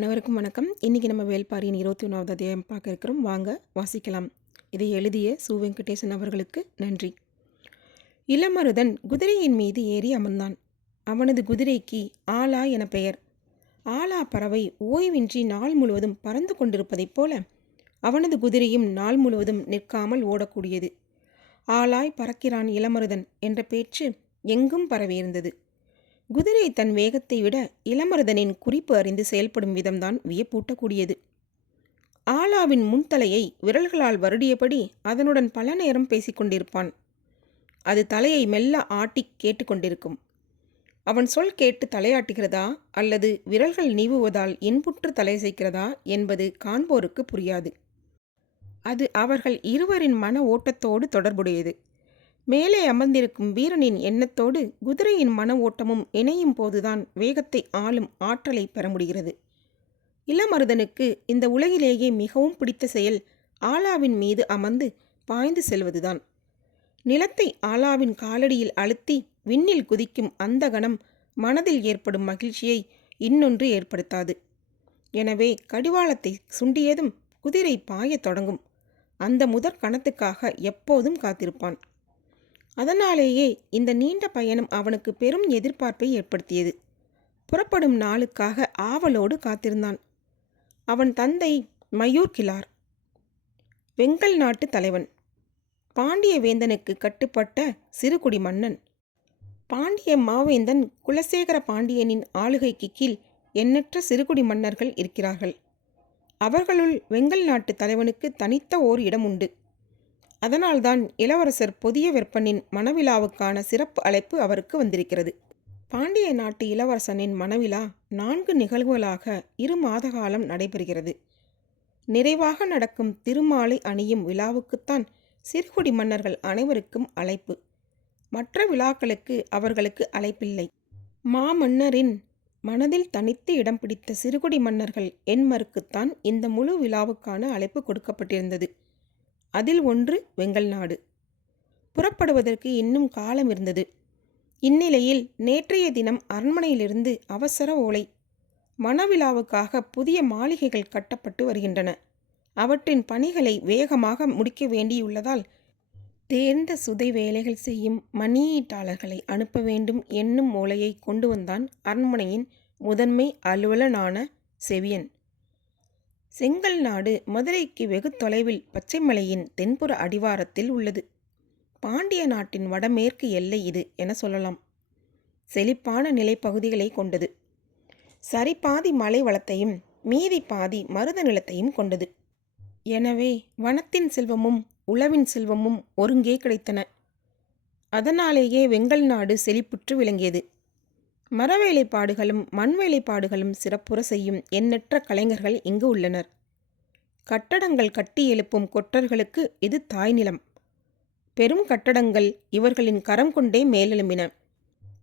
அனைவருக்கும் வணக்கம். இன்றைக்கி நம்ம வேல்பாரியின் இருபத்தி ஒன்றாவது அத்தியாயம் பார்க்க இருக்கிறோம். வாங்க வாசிக்கலாம். இதை எழுதிய சு. வெங்கடேசன் அவர்களுக்கு நன்றி. இளமருதன் குதிரையின் மீது ஏறி அமர்ந்தான். அவனது குதிரைக்கு ஆலா என பெயர். ஆலா பறவை ஓய்வின்றி நாள் முழுவதும் பறந்து கொண்டிருப்பதைப் போல அவனது குதிரையும் நாள் முழுவதும் நிற்காமல் ஓடக்கூடியது. ஆளாய் பறக்கிறான் இளமருதன் என்ற பேச்சு எங்கும் பரவியிருந்தது. குதிரை தன் வேகத்தை விட இளமரதனின் குறிப்பு அறிந்து செயல்படும் விதம்தான் வியப்பூட்டக்கூடியது. ஆலாவின் முன்தலையை விரல்களால் வருடியபடி அதனுடன் பல நேரம் பேசிக்கொண்டிருப்பான் அது தலையை மெல்ல ஆட்டி கேட்டுக்கொண்டிருக்கும் அவன் சொல் கேட்டு தலையாட்டுகிறதா அல்லது விரல்கள் நீவுவதால் இன்புற்று தலையசைக்கிறதா என்பது காண்போருக்கு புரியாது. அது அவர்கள் இருவரின் மன ஓட்டத்தோடு தொடர்புடையது. மேலே அமர்ந்திருக்கும் வீரனின் எண்ணத்தோடு குதிரையின் மன ஓட்டமும் இணையும் போதுதான் வேகத்தை ஆளும் ஆற்றலை பெற முடிகிறது. இளமருதனுக்கு இந்த உலகிலேயே மிகவும் பிடித்த செயல் ஆலாவின் மீது அமர்ந்து பாய்ந்து செல்வதுதான். நிலத்தை ஆலாவின் காலடியில் அழுத்தி விண்ணில் குதிக்கும் அந்த கணம் மனதில் ஏற்படும் மகிழ்ச்சியை இன்னொன்று ஏற்படுத்தாது. எனவே கடிவாளத்தை சுண்டியதும் குதிரை பாயத் தொடங்கும். அந்த முதற் கணத்துக்காக எப்போதும் காத்திருப்பான். அதனாலேயே இந்த நீண்ட பயணம் அவனுக்கு பெரும் எதிர்பார்ப்பை ஏற்படுத்தியது. புறப்படும் நாளுக்காக ஆவலோடு காத்திருந்தான். அவன் தந்தை மயூர் கிலார் வெங்கல் நாட்டு தலைவன் பாண்டிய வேந்தனுக்கு கட்டுப்பட்ட சிறுகுடி மன்னன் பாண்டிய மாவேந்தன் குலசேகர பாண்டியனின் ஆளுகைக்கு கீழ் எண்ணற்ற சிறுகுடி மன்னர்கள் இருக்கிறார்கள். அவர்களுள் வெங்கல் நாட்டு தலைவனுக்கு தனித்த ஓர் இடம் உண்டு. அதனால்தான் இளவரசர் புதிய வெப்பனின் மணவிழாவுக்கான சிறப்பு அழைப்பு அவருக்கு வந்திருக்கிறது. பாண்டிய நாட்டு இளவரசனின் மணவிழா நான்கு நிகழ்வுகளாக இரு மாத காலம் நடைபெறுகிறது. நிறைவாக நடக்கும் திருமாலை அணியும் விழாவுக்குத்தான் சிறுகுடி மன்னர்கள் அனைவருக்கும் அழைப்பு. மற்ற விழாக்களுக்கு அவர்களுக்கு அழைப்பில்லை. மாமன்னரின் மனதில் தனித்து இடம் பிடித்த சிறுகுடி மன்னர்கள் என்மருக்குத்தான் இந்த முழு விழாவுக்கான அழைப்பு கொடுக்கப்பட்டிருந்தது. அதில் ஒன்று வெங்கல் நாடு. புறப்படுவதற்கு இன்னும் காலம் இருந்தது. இந்நிலையில் நேற்றைய தினம் அரண்மனையிலிருந்து அவசர ஓலை மணவிழாவுக்காக புதிய மாளிகைகள் கட்டப்பட்டு வருகின்றன. அவற்றின் பணிகளை வேகமாக முடிக்க வேண்டியுள்ளதால் தேர்ந்த சுதை வேலைகள் செய்யும் மணியீட்டாளர்களை அனுப்ப வேண்டும் என்னும் ஓலையை கொண்டு வந்தான் அரண்மனையின் முதன்மை அலுவலனான செவியன். செங்கல் நாடு மதுரைக்கு வெகு தொலைவில் பச்சைமலையின் தென்புற அடிவாரத்தில் உள்ளது. பாண்டிய நாட்டின் வடமேற்கு எல்லை இது என சொல்லலாம். செழிப்பான நிலைப்பகுதிகளை கொண்டது. சரிபாதி மலை வளத்தையும் மீதி பாதி மருத நிலத்தையும் கொண்டது. எனவே வனத்தின் செல்வமும் உழவின் செல்வமும் ஒருங்கே கிடைத்தன. அதனாலேயே வெங்கல் நாடு செழிப்புற்று விளங்கியது. மரவேலைப்பாடுகளும் மண்வேலைப்பாடுகளும் சிறப்புற செய்யும் எண்ணற்ற கலைஞர்கள் இங்கு உள்ளனர். கட்டடங்கள் கட்டி எழுப்பும் கொற்றர்களுக்கு இது தாய் நிலம். பெரும் கட்டடங்கள் இவர்களின் கரம் கொண்டே மேலெழும்பின.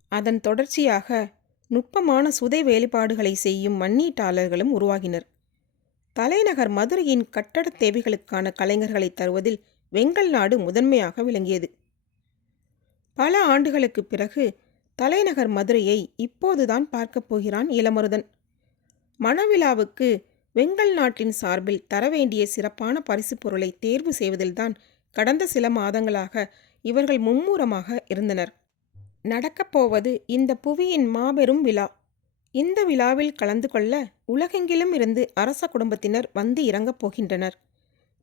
அதன் தொடர்ச்சியாக நுட்பமான சுதை வேலைப்பாடுகளை செய்யும் மண்ணீட்டாளர்களும் உருவாகினர். தலைநகர் மதுரையின் கட்டடத் தேவைகளுக்கான கலைஞர்களை தருவதில் வெங்கல் நாடு முதன்மையாக விளங்கியது. பல ஆண்டுகளுக்குப் பிறகு தலைநகர் மதுரையை இப்போதுதான் பார்க்கப் போகிறான் இளமருதன் மணவிழாவுக்கு வெங்கல் நாட்டின் சார்பில் தர வேண்டிய சிறப்பான பரிசு பொருளை தேர்வு செய்வதில்தான் கடந்த சில மாதங்களாக இவர்கள் மும்முரமாக இருந்தனர். நடக்கப் போவது இந்த புவியின் மாபெரும் விழா. இந்த விழாவில் கலந்து கொள்ள உலகெங்கிலும் இருந்து அரச குடும்பத்தினர் வந்து இறங்கப் போகின்றனர்.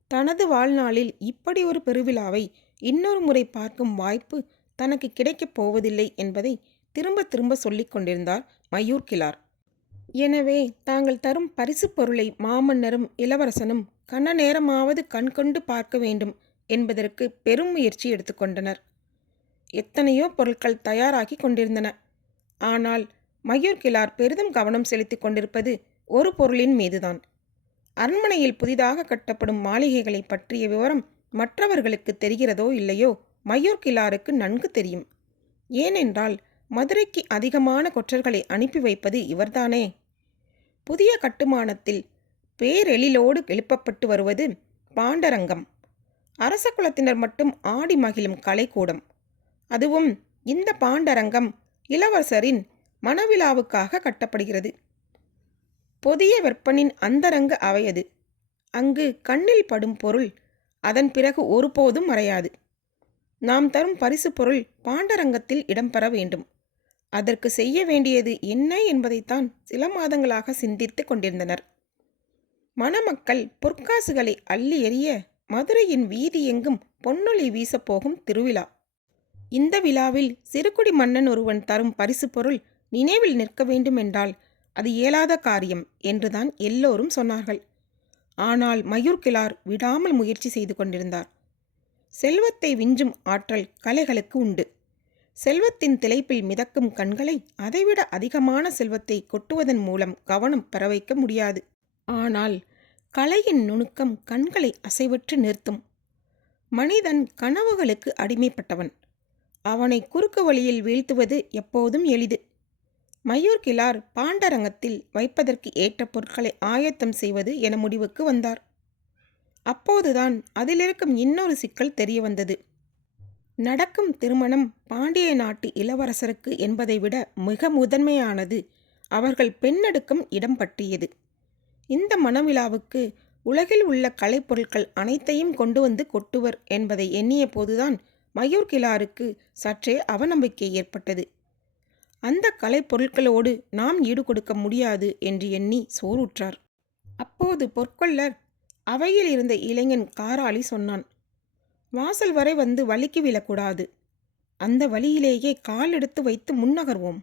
தனது வாழ்நாளில் இப்படி ஒரு பெருவிழாவை இன்னொரு முறை பார்க்கும் வாய்ப்பு தனக்கு கிடைக்கப் போவதில்லை என்பதை திரும்ப திரும்ப சொல்லிக் கொண்டிருந்தார் மயூர் கிலார் எனவே தாங்கள் தரும் பரிசு பொருளை மாமன்னரும் இளவரசனும் கன நேரமாவது கண்கொண்டு பார்க்க வேண்டும் என்பதற்கு பெரும் முயற்சி எடுத்துக்கொண்டனர் எத்தனையோ பொருட்கள் தயாராகி கொண்டிருந்தன. ஆனால் மயூர் கிலார் பெரிதும் கவனம் செலுத்திக் கொண்டிருப்பது ஒரு பொருளின் மீதுதான். அரண்மனையில் புதிதாக கட்டப்படும் மாளிகைகளை பற்றிய விவரம் மற்றவர்களுக்கு தெரிகிறதோ இல்லையோ மையூர் கிலாருக்கு நன்கு தெரியும். ஏனென்றால் மதுரைக்கு அதிகமான கொற்றர்களை அனுப்பி வைப்பது இவர்தானே? புதிய கட்டுமானத்தில் பேரெழிலோடு எழுப்பப்பட்டு வருவது பாண்டரங்கம். அரச குலத்தினர் மட்டும் ஆடி மகிழும் கலைக்கூடம். அதுவும் இந்த பாண்டரங்கம் இளவரசரின் மனவிழாவுக்காக கட்டப்படுகிறது. பொதிய வெப்பனின் அந்தரங்க அவையது அங்கு கண்ணில் படும் பொருள் அதன் பிறகு ஒருபோதும் மறையாது. நாம் தரும் பரிசு பொருள் பாண்டரங்கத்தில் இடம்பெற வேண்டும். அதற்கு செய்ய வேண்டியது என்ன என்பதைத்தான் சில மாதங்களாக சிந்தித்து கொண்டிருந்தனர். மணமக்கள் பொற்காசுகளை அள்ளி எறிய மதுரையின் வீதி எங்கும் பொன்னொழி வீசப்போகும் திருவிழா. இந்த விழாவில் சிறுகுடி மன்னன் ஒருவன் தரும் பரிசு பொருள் நினைவில் நிற்க வேண்டுமென்றால் அது இயலாத காரியம் என்றுதான் எல்லோரும் சொன்னார்கள். ஆனால் மயூர்கிழார் விடாமல் முயற்சி செய்து கொண்டிருந்தார். செல்வத்தை விஞ்சும் ஆற்றல் கலைகளுக்கு உண்டு. செல்வத்தின் திளைப்பில் மிதக்கும் கண்களை அதைவிட அதிகமான செல்வத்தை கொட்டுவதன் மூலம் கவனம் பரவைக்க முடியாது. ஆனால் கலையின் நுணுக்கம் கண்களை அசைவற்று நிறுத்தும். மனிதன் கனவுகளுக்கு அடிமைப்பட்டவன். அவனை குறுக்கு வழியில் வீழ்த்துவது எப்போதும் எளிது. மயூர் கிலார் பாண்டரங்கத்தில் வைப்பதற்கு ஏற்ற பொருட்களை ஆயத்தம் செய்வது என முடிவுக்கு வந்தார். அப்போதுதான் அதிலிருக்கும் இன்னொரு சிக்கல் தெரிய வந்தது நடக்கும் திருமணம் பாண்டிய நாட்டு இளவரசருக்கு என்பதை விட மிக முதன்மையானது அவர்கள் பெண்ணெடுக்கும் இடம் பற்றியது. இந்த மணவிழாவுக்கு உலகில் உள்ள கலைப்பொருட்கள் அனைத்தையும் கொண்டு வந்து கொட்டுவர் என்பதை எண்ணிய போதுதான் மயூர் கிலாருக்கு சற்றே அவநம்பிக்கை ஏற்பட்டது. அந்த கலைப்பொருட்களோடு நாம் ஈடு கொடுக்க முடியாது என்று எண்ணி சோறுற்றார் அப்போது பொற்கொள்ளர் அவையில் இருந்த இளைஞன் காராளி சொன்னான் வாசல் வரை வந்து வலிக்கு விழக்கூடாது. அந்த வழியிலேயே கால் எடுத்து வைத்து முன்னகர்வோம்.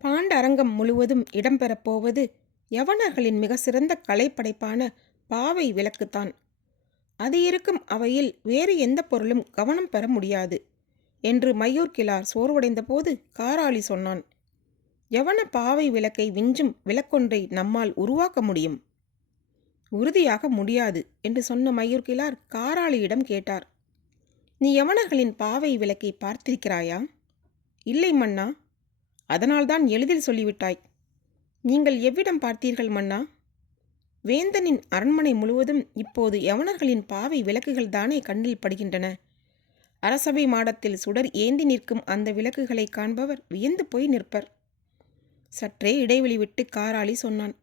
பாண்ட அரங்கம் முழுவதும் இடம்பெறப் போவது யவனர்களின் மிக சிறந்த கலைப்படைப்பான பாவை விளக்குத்தான். அது இருக்கும் அவையில் வேறு எந்த பொருளும் கவனம் பெற முடியாது என்று மயூர் கிளார் சோர்வடைந்த போது காராளி சொன்னான் யவன பாவை விளக்கை விஞ்சும் விளக்கொன்றை நம்மால் உருவாக்க முடியும். உறுதியாக முடியாது என்று சொன்ன மயூர்கிலார் காராளியிடம் கேட்டார். நீ யவனர்களின் பாவை விளக்கை பார்த்திருக்கிறாயா? இல்லை மன்னா. அதனால்தான் எளிதில் சொல்லிவிட்டாய். நீங்கள் எவ்விடம் பார்த்தீர்கள் மன்னா? வேந்தனின் அரண்மனை முழுவதும் இப்போது யவனர்களின் பாவை விளக்குகள் தானே கண்ணில் படுகின்றன. அரசவை மாடத்தில் சுடர் ஏந்தி நிற்கும் அந்த விளக்குகளை காண்பவர் வியந்து போய் நிற்பர். சற்றே இடைவெளி விட்டு காராளி சொன்னான்.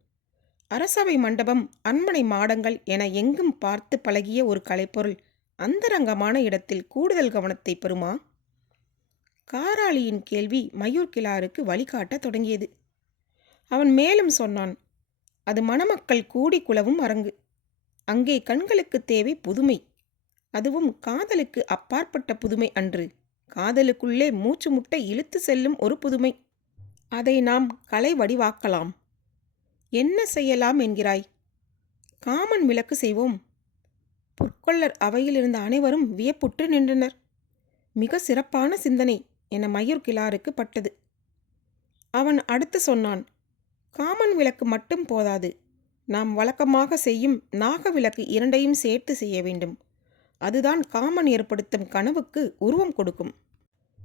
அரசவை மண்டபம் அண்மனை மாடங்கள் என எங்கும் பார்த்து பழகிய ஒரு கலைப்பொருள் அந்தரங்கமான இடத்தில் கூடுதல் கவனத்தை பெறுமா? காராளியின் கேள்வி மயூர் கிளாருக்கு வழிகாட்டத் தொடங்கியது. அவன் மேலும் சொன்னான் அது மணமக்கள் கூடி குலவும் அரங்கு. அங்கே கண்களுக்கு தேவை புதுமை. அதுவும் காதலுக்கு அப்பாற்பட்ட புதுமை அன்று. காதலுக்குள்ளே மூச்சு முட்டை இழுத்து செல்லும் ஒரு புதுமை. அதை நாம் கலை வடிவாக்கலாம். என்ன செய்யலாம் என்கிறாய்? காமன் விளக்கு செய்வோம். புற்கொள்ளர் அவையில் இருந்த அனைவரும் வியப்புற்று நின்றனர். மிக சிறப்பான சிந்தனை என மயூர் கிளாருக்கு பட்டது. அவன் அடுத்து சொன்னான் காமன் விளக்கு மட்டும் போதாது. நாம் வழக்கமாக செய்யும் நாக விளக்கு இரண்டையும் சேர்த்து செய்ய வேண்டும். அதுதான் காமன் ஏற்படுத்தும் கனவுக்கு உருவம் கொடுக்கும்.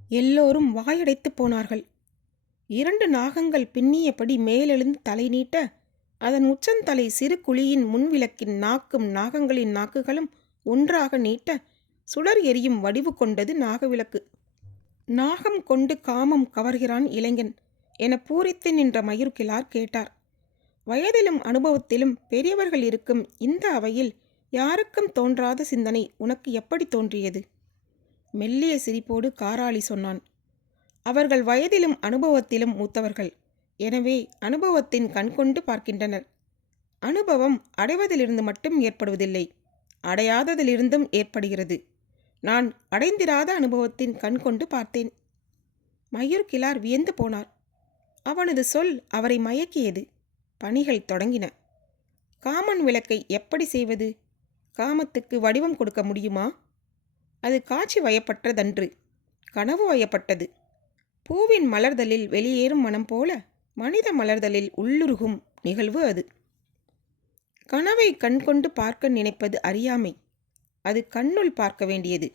எல்லோரும் வாயடைத்து போனார்கள். இரண்டு நாகங்கள் பின்னியபடி மேலெழுந்து தலை நீட்ட அதன் உச்சந்தலை சிறு குழியின் முன்விளக்கின் நாக்கும் நாகங்களின் நாக்குகளும் ஒன்றாக நீட்ட சுடர் எரியும் வடிவு கொண்டது நாகவிளக்கு. நாகம் கொண்டு காமம் கவர்கிறான் இளைஞன் என பூரித்து நின்ற மயூர்கிழார் கேட்டார். வயதிலும் அனுபவத்திலும் பெரியவர்கள் இருக்கும் இந்த அவையில் யாருக்கும் தோன்றாத சிந்தனை உனக்கு எப்படி தோன்றியது? மெல்லிய சிரிப்போடு காராளி சொன்னான். அவர்கள் வயதிலும் அனுபவத்திலும் மூத்தவர்கள். எனவே அனுபவத்தின் கண்கொண்டு பார்க்கின்றனர். அனுபவம் அடைவதிலிருந்து மட்டும் ஏற்படுவதில்லை. அடையாததிலிருந்தும் ஏற்படுகிறது. நான் அடைந்திராத அனுபவத்தின் கண் கொண்டு பார்த்தேன். மயூர் கிலார் வியந்து போனார். அவனது சொல் அவரை மயக்கியது. பணிகள் தொடங்கின. காமன் விளக்கை எப்படி செய்வது? காமத்துக்கு வடிவம் கொடுக்க முடியுமா? அது காட்சி வயப்பட்டதன்று கனவு வயப்பட்டது. பூவின் மலர்தலில் வெளியேறும் மனம் போல மனித மலர்தலில் உள்ளுருகும் நிகழ்வு அது. கனவை கண்கொண்டு பார்க்க நினைப்பது அறியாமை. அது கண்ணுள் பார்க்க வேண்டியது.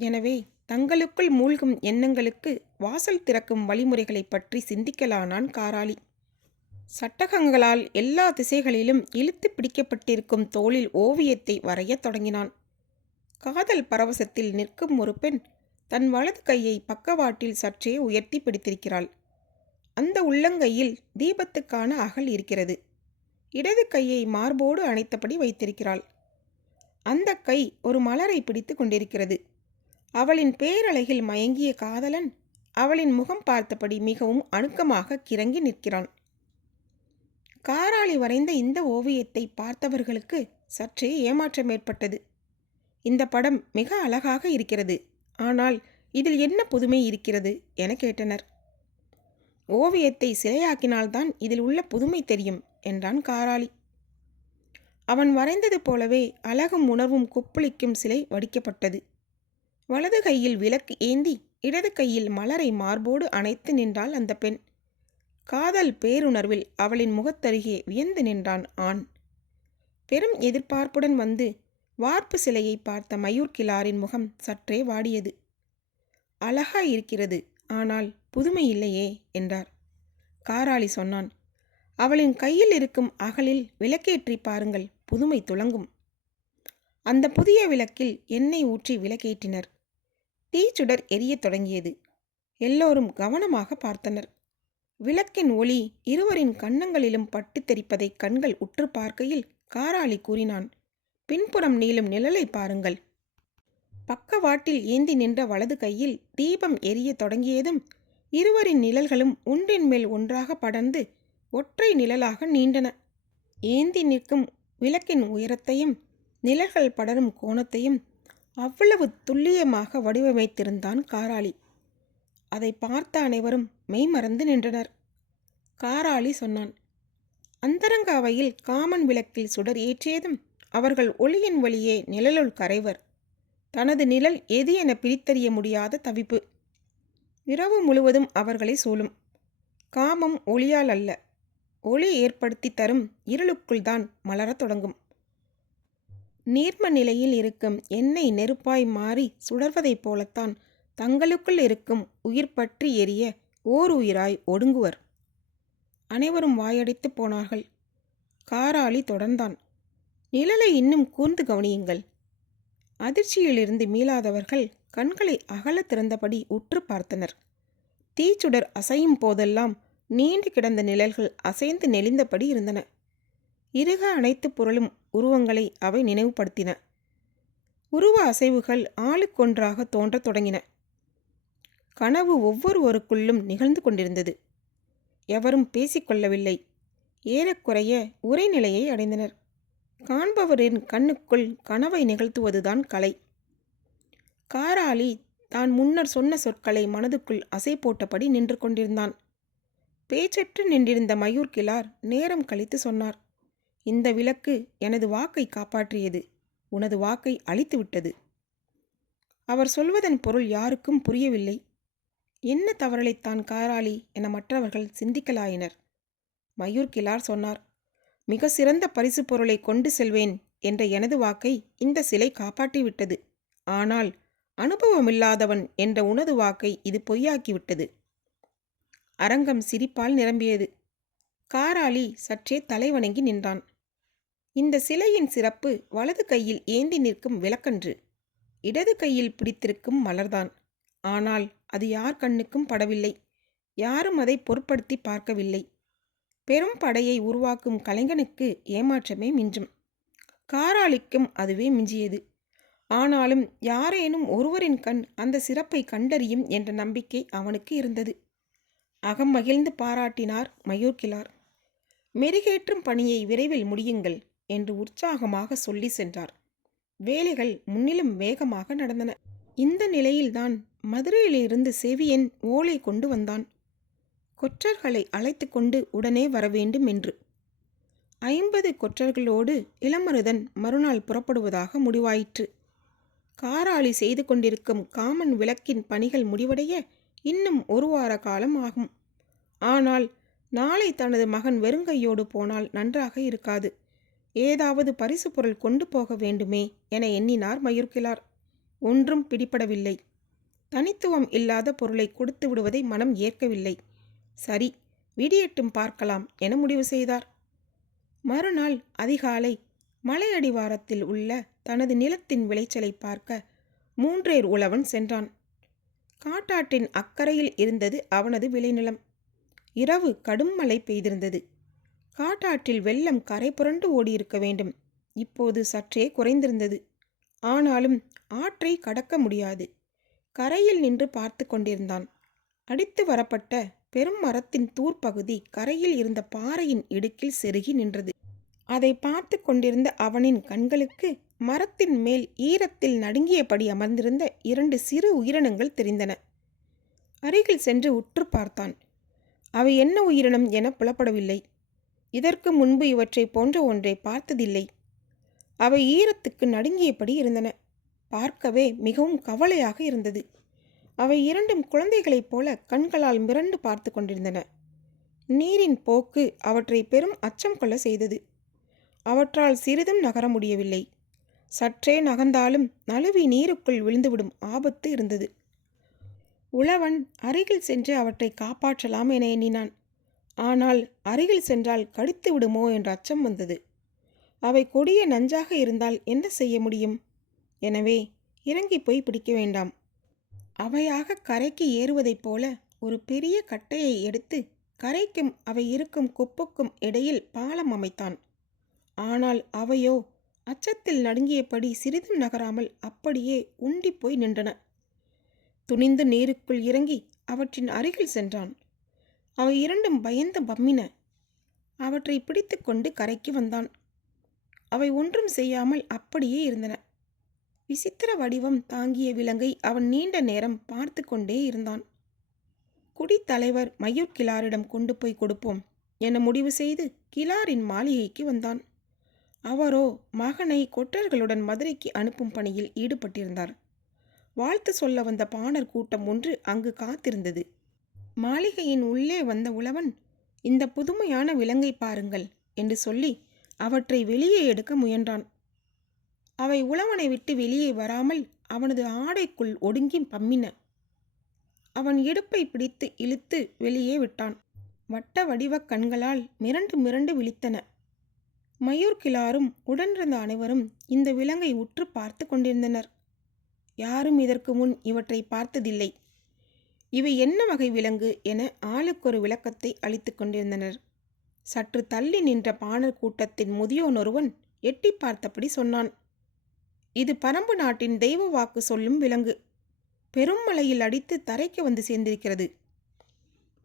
எனவே தங்களுக்குள் மூழ்கும் எண்ணங்களுக்கு வாசல் திறக்கும் வழிமுறைகளை பற்றி சிந்திக்கலானான் காராளி சட்டகங்களால் எல்லா திசைகளிலும் இழுத்து பிடிக்கப்பட்டிருக்கும் தோளில் ஓவியத்தை வரையத் தொடங்கினான். காதல் பரவசத்தில் நிற்கும் ஒரு பெண் தன் வலது கையை பக்கவாட்டில் சற்றே உயர்த்தி பிடித்திருக்கிறாள். அந்த உள்ளங்கையில் தீபத்துக்கான அகல் இருக்கிறது. இடது கையை மார்போடு அணைத்தபடி வைத்திருக்கிறாள். அந்த கை ஒரு மலரை பிடித்து கொண்டிருக்கிறது. அவளின் பேரழகில் மயங்கிய காதலன் அவளின் முகம் பார்த்தபடி மிகவும் அணுக்கமாக கிறங்கி நிற்கிறான். காராளி வரைந்த இந்த ஓவியத்தை பார்த்தவர்களுக்கு சற்றே ஏமாற்றம் ஏற்பட்டது. இந்த படம் மிக அழகாக இருக்கிறது. ஆனால் இதில் என்ன புதுமை இருக்கிறது? என கேட்டனர். ஓவியத்தை சிலையாக்கினால்தான் இதில் உள்ள புதுமை தெரியும் என்றான் காராளி. அவன் வரைந்தது போலவே அழகும் உணர்வும் கொப்பளிக்கும் சிலை வடிக்கப்பட்டது. வலது கையில் விளக்கு ஏந்தி இடது கையில் மலரை மார்போடு அணைத்து நின்றாள் அந்த பெண். காதல் பேருணர்வில் அவளின் முகத்தருகே வியந்து நின்றான் ஆண். பெரும் எதிர்பார்ப்புடன் வந்து வார்ப்பு சிலையை பார்த்த மயூர் கிலாரின் முகம் சற்றே வாடியது. அழகா இருக்கிறது ஆனால் புதுமை இல்லையே என்றார். காராளி சொன்னான். அவளின் கையில் இருக்கும் அகலில் விளக்கேற்றி பாருங்கள் புதுமை துளங்கும். அந்த புதிய விளக்கில் எண்ணெய் ஊற்றி விளக்கேற்றினர். தீச்சுடர் எரியத் தொடங்கியது. எல்லோரும் கவனமாக பார்த்தனர். விளக்கின் ஒளி இருவரின் கன்னங்களிலும் பட்டு தெரிப்பதை கண்கள் உற்று பார்க்கையில் காராளி கூறினான். பின்புறம் நீளும் நிழலை பாருங்கள். பக்கவாட்டில் ஏந்தி நின்ற வலது கையில் தீபம் எரியத் தொடங்கியதும் இருவரின் நிழல்களும் ஒன்றின் மேல் ஒன்றாக படர்ந்து ஒற்றை நிழலாக நீண்டன. ஏந்தி நிற்கும் விளக்கின் உயரத்தையும் நிழல்கள் படரும் கோணத்தையும் அவ்வளவு துல்லியமாக வடிவமைத்திருந்தான் காராளி. அதை பார்த்த அனைவரும் மெய்மறந்து நின்றனர். காராளி சொன்னான் அந்தரங்காவையில் காமன் விளக்கில் சுடர் ஏற்றியதும் அவர்கள் ஒளியின் வழியே நிழலுள் கரைவர். தனது நிழல் எது என பிரித்தறிய முடியாத தவிப்பு. இரவு முழுவதும் அவர்களை சூழும். காமம் ஒளியால் அல்ல. ஒளி ஏற்படுத்தி தரும் இருளுக்குள் தான் மலரத் தொடங்கும். நீர்ம நிலையில் இருக்கும் எண்ணெய் நெருப்பாய் மாறி சுடர்வதைப் போலத்தான் தங்களுக்குள் இருக்கும் உயிர் பற்றி எரிய ஓர் உயிராய் ஒடுங்குவர். அனைவரும் வாயடைத்து போனார்கள். காராளி தொடர்ந்தான். நிழலை இன்னும் கூர்ந்து கவனியுங்கள். அதிர்ச்சியிலிருந்து மீளாதவர்கள் கண்களை அகல திறந்தபடி உற்று பார்த்தனர். தீச்சுடர் அசையும் போதெல்லாம் நீண்டு கிடந்த நிழல்கள் அசைந்து நெளிந்தபடி இருந்தன. இருக அனைத்து பொருளும் உருவங்களை அவை நினைவுபடுத்தின. உருவ அசைவுகள் ஆளுக்கொன்றாக தோன்றத் தொடங்கின. கனவு ஒவ்வொருவருக்குள்ளும் நிகழ்ந்து கொண்டிருந்தது. எவரும் பேசிக்கொள்ளவில்லை ஏறக்குறைய உரைநிலையை அடைந்தனர். காண்பவரின் கண்ணுக்குள் கனவை நிகழ்த்துவதுதான் கலை. காராளி தான் முன்னர் சொன்ன சொற்களை மனதுக்குள் அசை போட்டபடி நின்று கொண்டிருந்தான். பேச்சற்று நின்றிருந்த மயூர் கிலார் நேரம் கழித்து சொன்னார் இந்த விளக்கு எனது வாக்கை காப்பாற்றியது உனது வாக்கை அழித்துவிட்டது அவர் சொல்வதன் பொருள் யாருக்கும் புரியவில்லை. என்ன தவறலைத்தான் காராளி என மற்றவர்கள் சிந்திக்கலாயினர். மயூர் கிலார் சொன்னார் மிக சிறந்த பரிசு பொருளை கொண்டு செல்வேன் என்ற எனது வாக்கை இந்த சிலை காப்பாற்றிவிட்டது. ஆனால் அனுபவமில்லாதவன் என்ற உனது வாக்கை இது பொய்யாக்கிவிட்டது. அரங்கம் சிரிப்பால் நிரம்பியது. காராளி சற்றே தலைவணங்கி நின்றான். இந்த சிலையின் சிறப்பு வலது கையில் ஏந்தி நிற்கும் விளக்கன்று இடது கையில் பிடித்திருக்கும் மலர்தான். ஆனால் அது யார் கண்ணுக்கும் படவில்லை. யாரும் அதை பொருட்படுத்தி பார்க்கவில்லை. பெரும் படையை உருவாக்கும் கலைஞனுக்கு ஏமாற்றமே மிஞ்சும். காராளிக்கும் அதுவே மிஞ்சியது. ஆனாலும் யாரேனும் ஒருவரின் கண் அந்த சிறப்பை கண்டறியும் என்ற நம்பிக்கை அவனுக்கு இருந்தது. அகம் மகிழ்ந்து பாராட்டினார் மயூர்கிலார் மெருகேற்றும் பணியை விரைவில் முடியுங்கள் என்று உற்சாகமாக சொல்லி சென்றார். வேலைகள் முன்னிலும் வேகமாக நடந்தன. இந்த நிலையில்தான் மதுரையிலிருந்து செவியன் ஓலை கொண்டு வந்தான். கொற்றர்களை அழைத்து கொண்டு உடனே வரவேண்டும் என்று. ஐம்பது கொற்றர்களோடு இளமருதன் மறுநாள் புறப்படுவதாக முடிவாயிற்று. காராளி செய்து கொண்டிருக்கும் காமன் விளக்கின் பணிகள் முடிவடைய இன்னும் ஒரு வார காலம் ஆகும். ஆனால் நாளை தனது மகன் வெறுங்கையோடு போனால் நன்றாக இருக்காது. ஏதாவது பரிசு பொருள் கொண்டு போக வேண்டுமே என எண்ணினார் மயூர்கிலார் ஒன்றும் பிடிபடவில்லை. தனித்துவம் இல்லாத பொருளை கொடுத்து விடுவதை மனம் ஏற்கவில்லை. சரி விடியட்டும் பார்க்கலாம் என முடிவு செய்தார். மறுநாள் அதிகாலை மலையடிவாரத்தில் உள்ள தனது நிலத்தின் விளைச்சலை பார்க்க மூன்றேர் உழவன் சென்றான். காட்டாற்றின் அக்கறையில் இருந்தது அவனது விளைநிலம். இரவு கடும் மழை பெய்திருந்தது. காட்டாற்றில் வெள்ளம் கரை புரண்டு ஓடியிருக்க வேண்டும். இப்போது சற்றே குறைந்திருந்தது. ஆனாலும் ஆற்றை கடக்க முடியாது. கரையில் நின்று பார்த்து கொண்டிருந்தான். அடித்து வரப்பட்ட பெரும் மரத்தின் தூர்ப்பகுதி கரையில் இருந்த பாறையின் இடுக்கில் செருகி நின்றது. அதை பார்த்து கொண்டிருந்த அவனின் கண்களுக்கு மரத்தின் மேல் ஈரத்தில் நடுங்கியபடி அமர்ந்திருந்த இரண்டு சிறு உயிரினங்கள் தெரிந்தன. அருகில் சென்று உற்று பார்த்தான். அவை என்ன உயிரினம் என புலப்படவில்லை. இதற்கு முன்பு இவற்றை போன்ற ஒன்றை பார்த்ததில்லை. அவை ஈரத்துக்கு நடுங்கியபடி இருந்தன. பார்க்கவே மிகவும் கவலையாக இருந்தது. அவை இரண்டும் குழந்தைகளைப் போல கண்களால் மிரண்டு பார்த்து கொண்டிருந்தன. நீரின் போக்கு அவற்றை பெரும் அச்சம் கொள்ள செய்தது. அவற்றால் சிறிதும் நகர முடியவில்லை. சற்றே நகர்ந்தாலும் நழுவி நீருக்குள் விழுந்துவிடும் ஆபத்து இருந்தது. உழவன் அருகில் சென்று அவற்றை காப்பாற்றலாம் என எண்ணினான். ஆனால் அருகில் சென்றால் கடித்து விடுமோ என்ற அச்சம் வந்தது. அவை கொடிய நஞ்சாக இருந்தால் என்ன செய்ய முடியும்? எனவே இறங்கி போய் பிடிக்க வேண்டாம். அவையாக கரைக்கு ஏறுவதைப் போல ஒரு பெரிய கட்டையை எடுத்து கரைக்கும் அவை இருக்கும் குப்புக்கும் இடையில் பாலம் அமைத்தான். ஆனால் அவையோ அச்சத்தில் நடுங்கியபடி சிறிதும் நகராமல் அப்படியே உண்டி போய் நின்றன. துணிந்து நீருக்குள் இறங்கி அவற்றின் அருகில் சென்றான். அவை இரண்டும் பயந்து பம்மின. அவற்றை பிடித்து கொண்டு கரைக்கு வந்தான். அவை ஒன்றும் செய்யாமல் அப்படியே இருந்தன. விசித்திர வடிவம் தாங்கிய விலங்கை அவன் நீண்ட நேரம் பார்த்து கொண்டே இருந்தான். குடித்தலைவர் மயூர் கிலாரிடம் கொண்டு போய் கொடுப்போம் என முடிவு செய்து கிலாரின் மாளிகைக்கு வந்தான். அவரோ மகனை கொற்றர்களுடன் மதுரைக்கு அனுப்பும் பணியில் ஈடுபட்டிருந்தார். வாழ்த்து சொல்ல வந்த பாணர் கூட்டம் ஒன்று அங்கு காத்திருந்தது. மாளிகையின் உள்ளே வந்த உழவன் இந்த புதுமையான விலங்கை பாருங்கள் என்று சொல்லி அவற்றை வெளியே எடுக்க முயன்றான். அவை உழவனை விட்டு வெளியே வராமல் அவனது ஆடைக்குள் ஒடுங்கி பம்மின. அவன் இடுப்பை பிடித்து இழுத்து வெளியே விட்டான். வட்ட வடிவக் கண்களால் மிரண்டு மிரண்டு விழித்தன. மயூர் கிளாரும் உடனிருந்த அனைவரும் இந்த விலங்கை உற்று பார்த்து கொண்டிருந்தனர். யாரும் இதற்கு முன் இவற்றை பார்த்ததில்லை. இவை என்ன வகை விலங்கு என ஆளுக்கொரு விளக்கத்தை அளித்து கொண்டிருந்தனர். சற்று தள்ளி நின்ற பாணர் கூட்டத்தின் முதியோனொருவன் எட்டி பார்த்தபடி சொன்னான். இது பரம்பு நாட்டின் தெய்வ வாக்கு சொல்லும் விலங்கு. பெரும்மலையில் அடித்து தரைக்கு வந்து சேர்ந்திருக்கிறது.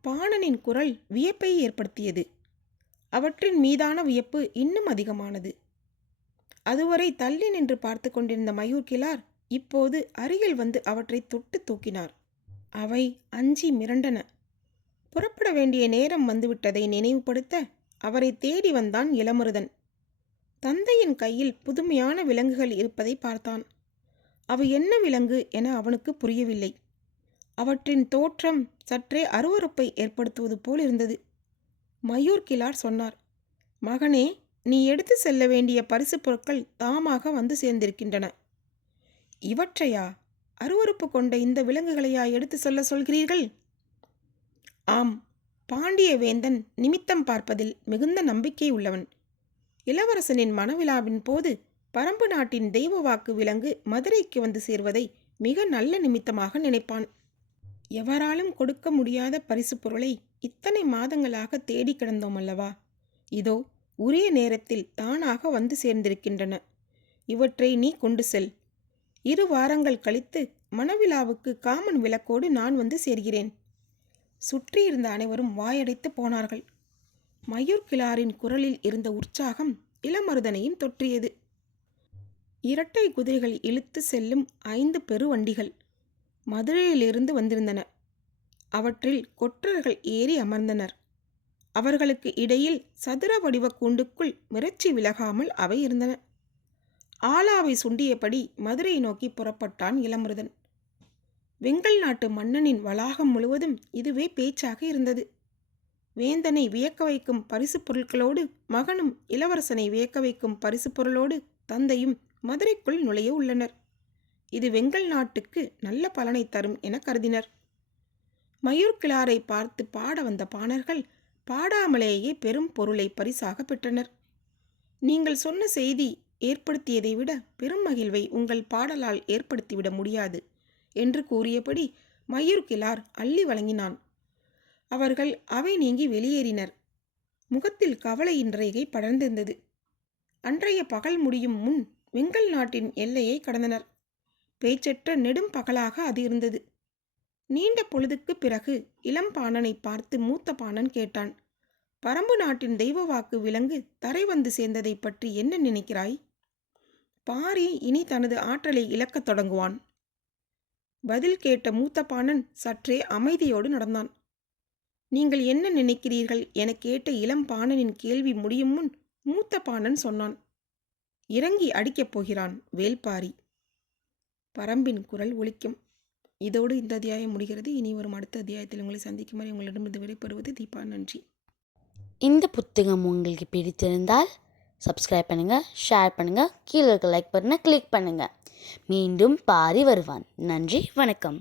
பாணனின் குரல் வியப்பை ஏற்படுத்தியது. அவற்றின் மீதான வியப்பு இன்னும் அதிகமானது. அதுவரை தள்ளி நின்று பார்த்து கொண்டிருந்த மயூர்கிலார் இப்போது அருகில் வந்து அவற்றை தொட்டு தூக்கினார். அவை அஞ்சி மிரண்டன. புறப்பட வேண்டிய நேரம் வந்துவிட்டதை நினைவுபடுத்த அவரை தேடி வந்தான் இளமருதன் தந்தையின் கையில் புதுமையான விலங்குகள் இருப்பதை பார்த்தான். அவை என்ன விலங்கு என அவனுக்கு புரியவில்லை. அவற்றின் தோற்றம் சற்றே அருவறுப்பை ஏற்படுத்துவது போல் இருந்தது. மயூர் கிலார் சொன்னார் மகனே நீ எடுத்து செல்ல வேண்டிய பரிசு பொருட்கள் தாமாக வந்து சேர்ந்திருக்கின்றன. இவற்றையா? அருவறுப்பு கொண்ட இந்த விலங்குகளையா எடுத்து சொல்ல சொல்கிறீர்கள்? ஆம் பாண்டிய வேந்தன் நிமித்தம் பார்ப்பதில் மிகுந்த நம்பிக்கை உள்ளவன். இளவரசனின் மனவிழாவின் போது பரம்பு நாட்டின் தெய்வ வாக்கு விலங்கு மதுரைக்கு வந்து சேர்வதை மிக நல்ல நிமித்தமாக நினைப்பான். எவராலும் கொடுக்க முடியாத பரிசு பொருளை இத்தனை மாதங்களாக தேடி கிடந்தோம் அல்லவா? இதோ உரிய நேரத்தில் தானாக வந்து சேர்ந்திருக்கின்றன. இவற்றை நீ கொண்டு செல். இரு வாரங்கள் கழித்து மணவிழாவுக்கு காமன் விளக்கோடு நான் வந்து சேர்கிறேன். சுற்றியிருந்த அனைவரும் வாயடைத்து போனார்கள். மயூர் கிளாரின் குரலில் இருந்த உற்சாகம் இளமருதனையும் தொற்றியது. இரட்டை குதிரைகள் இழுத்து செல்லும் ஐந்து பெருவண்டிகள் மதுரையிலிருந்து வந்திருந்தன. அவற்றில் கொற்றர்கள் ஏறி அமர்ந்தனர். அவர்களுக்கு இடையில் சதுர வடிவ கூண்டுக்குள் மிரட்சி விலகாமல் அவை இருந்தன. ஆலாவை சுண்டியபடி மதுரை நோக்கி புறப்பட்டான் இளமருதன். வெங்கல் நாட்டு மன்னனின் வளாகம் முழுவதும் இதுவே பேச்சாக இருந்தது. வேந்தனை வியக்க வைக்கும் பரிசு பொருட்களோடு மகனும் இளவரசனை வியக்க வைக்கும் பரிசு பொருளோடு தந்தையும் மதுரைக்குள் நுழைய உள்ளனர். இது வெங்கல் நாட்டுக்கு நல்ல பலனை தரும் என கருதினர். மயூர் கிளாரை பார்த்து பாட வந்த பாணர்கள் பாடாமலேயே பெரும் பொருளை பரிசாக பெற்றனர். நீங்கள் சொன்ன செய்தி ஏற்படுத்தியதை விட பெரும் மகிழ்வை உங்கள் பாடலால் ஏற்படுத்திவிட முடியாது என்று கூறியபடி மயூர் கிளார் அள்ளி வழங்கினான். அவர்கள் அவை நீங்கி வெளியேறினர். முகத்தில் கவலையின் ரேகை படர்ந்திருந்தது. அன்றைய பகல் முடியும் முன் வெங்கல் நாட்டின் எல்லையை கடந்தனர். பேச்சற்ற நெடும் பகலாக அது இருந்தது. நீண்ட பொழுதுக்குப் பிறகு இளம்பாணனை பார்த்து மூத்த பாணன் கேட்டான் பரம்பு நாட்டின் தெய்வ வாக்கு விலங்கு தரை வந்து சேர்ந்ததைப் பற்றி என்ன நினைக்கிறாய்? பாரி இனி தனது ஆற்றலை இழக்கத் தொடங்குவான். பதில் கேட்ட மூத்த பாணன் சற்றே அமைதியோடு நடந்தான். நீங்கள் என்ன நினைக்கிறீர்கள்? என கேட்ட இளம் பாணனின் கேள்வி முடியும் முன் மூத்த பாணன் சொன்னான். இறங்கி அடிக்கப் போகிறான் வேல்பாரி. பரம்பின் குரல் ஒலிக்கும். இதோடு இந்த அத்தியாயம் முடிகிறது. இனி வரும் அடுத்த அத்தியாயத்தில் உங்களை சந்திக்கும் வரை உங்களிடமிருந்து விடைபெறுவது தீபா. நன்றி. இந்த புத்தகம் உங்களுக்கு பிடித்திருந்தால் சப்ஸ்கிரைப் பண்ணுங்கள் ஷேர் பண்ணுங்கள் கீழே இருக்க லைக் பட்டனை கிளிக் பண்ணுங்கள் மீண்டும் பாரி வருவான். நன்றி வணக்கம்.